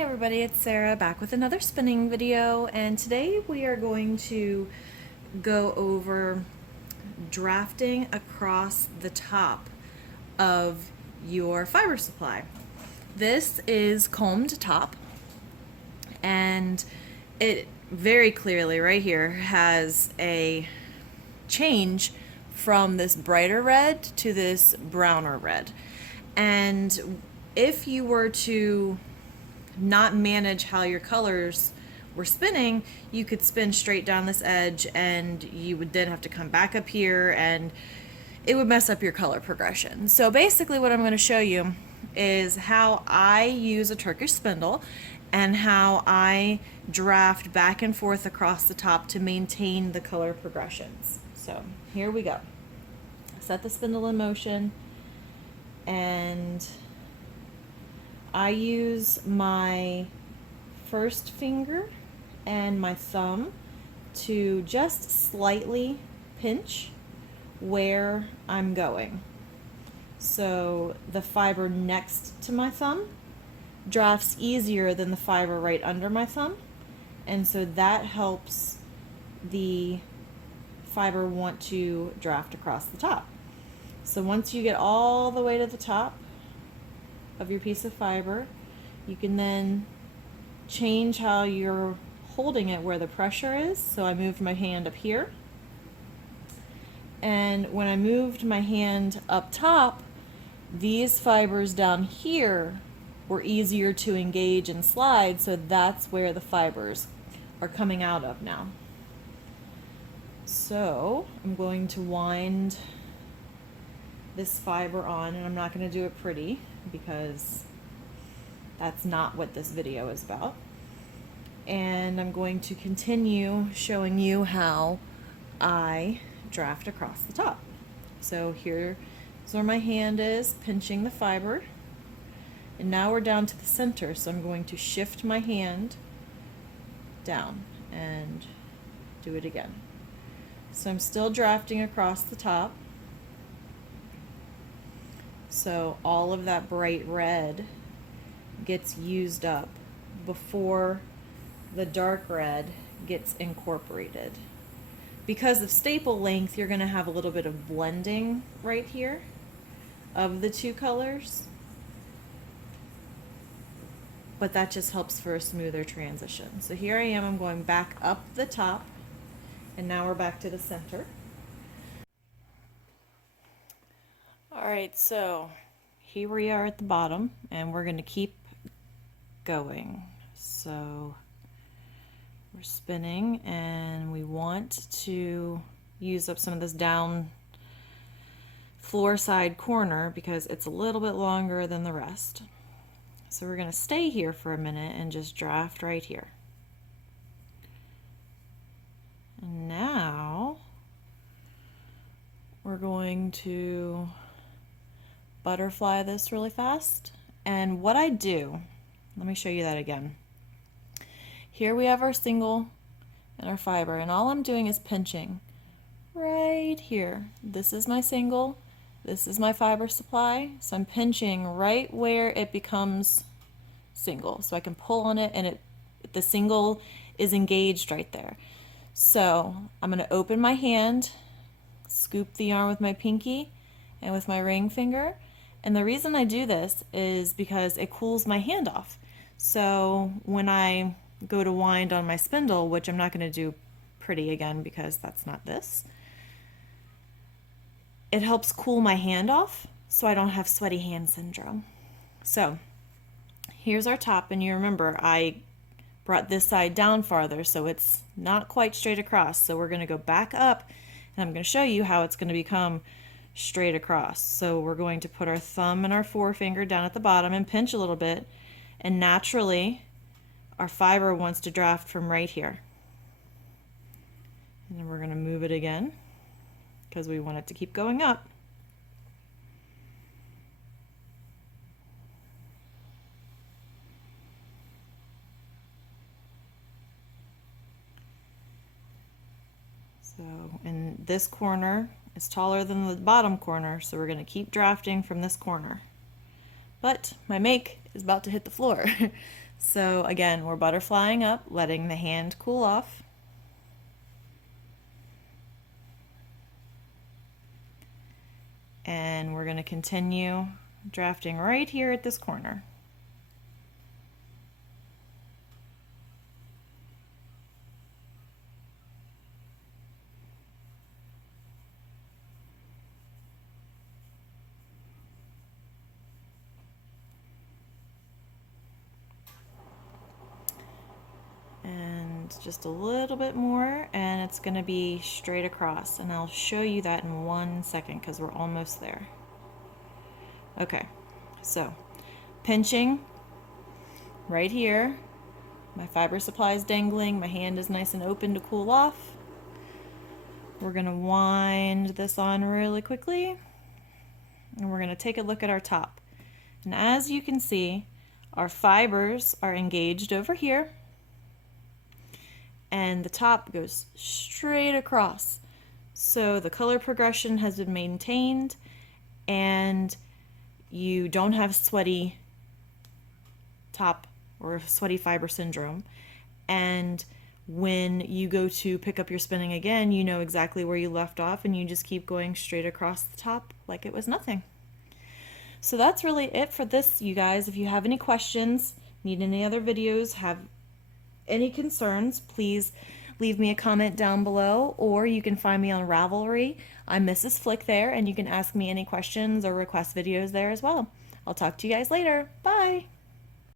Hey everybody, it's Sarah back with another spinning video, and today we are going to go over drafting across the top of your fiber supply. This is combed top, and it very clearly right here has a change from this brighter red to this browner red. And if you were to not manage how your colors were spinning, you could spin straight down this edge and you would then have to come back up here and it would mess up your color progression. So basically what I'm going to show you is how I use a Turkish spindle and how I draft back and forth across the top to maintain the color progressions. So here we go. Set the spindle in motion, and I use my first finger and my thumb to just slightly pinch where I'm going. So the fiber next to my thumb drafts easier than the fiber right under my thumb, and so that helps the fiber want to draft across the top. So once you get all the way to the top of your piece of fiber, you can then change how you're holding it, where the pressure is. So I moved my hand up here, and when I moved my hand up top, these fibers down here were easier to engage and slide, so that's where the fibers are coming out of now. So I'm going to wind this fiber on, and I'm not going to do it pretty because that's not what this video is about. And I'm going to continue showing you how I draft across the top. So here's where my hand is pinching the fiber, and now we're down to the center, so I'm going to shift my hand down and do it again. So I'm still drafting across the top. So all of that bright red gets used up before the dark red gets incorporated. Because of staple length, you're going to have a little bit of blending right here of the two colors, but that just helps for a smoother transition. So here I am, I'm going back up the top, and now we're back to the center. Alright, so here we are at the bottom, and we're going to keep going. So we're spinning, and we want to use up some of this down floor side corner because it's a little bit longer than the rest. So we're going to stay here for a minute and just draft right here. And now we're going to butterfly this really fast. And what I do, let me show you that again. Here we have our single and our fiber, and all I'm doing is pinching right here. This is my single, this is my fiber supply, so I'm pinching right where it becomes single, so I can pull on it and the single is engaged right there. So I'm going to open my hand, scoop the yarn with my pinky and with my ring finger, and the reason I do this is because it cools my hand off. So when I go to wind on my spindle, which I'm not going to do pretty again because that's not this, it helps cool my hand off so I don't have sweaty hand syndrome. So here's our top, and you remember I brought this side down farther, so it's not quite straight across. So we're going to go back up, and I'm going to show you how it's going to become straight across. So we're going to put our thumb and our forefinger down at the bottom and pinch a little bit, and naturally our fiber wants to draft from right here. And then we're going to move it again because we want it to keep going up. So, and this corner is taller than the bottom corner, so we're going to keep drafting from this corner. but my make is about to hit the floor. So again, we're butterflying up, letting the hand cool off. And we're going to continue drafting right here at this corner. And just a little bit more, and it's going to be straight across, and I'll show you that in 1 second because we're almost there. Okay, so pinching right here, my fiber supply is dangling, my hand is nice and open to cool off. We're going to wind this on really quickly, and we're going to take a look at our top. And as you can see, our fibers are engaged over here, and the top goes straight across. So the color progression has been maintained, and you don't have sweaty top or sweaty fiber syndrome. And when you go to pick up your spinning again, you know exactly where you left off, and you just keep going straight across the top like it was nothing. So that's really it for this, you guys. If you have any questions, need any other videos, have any concerns, please leave me a comment down below, or you can find me on Ravelry. I'm Mrs. Flick there, and you can ask me any questions or request videos there as well. I'll talk to you guys later. Bye!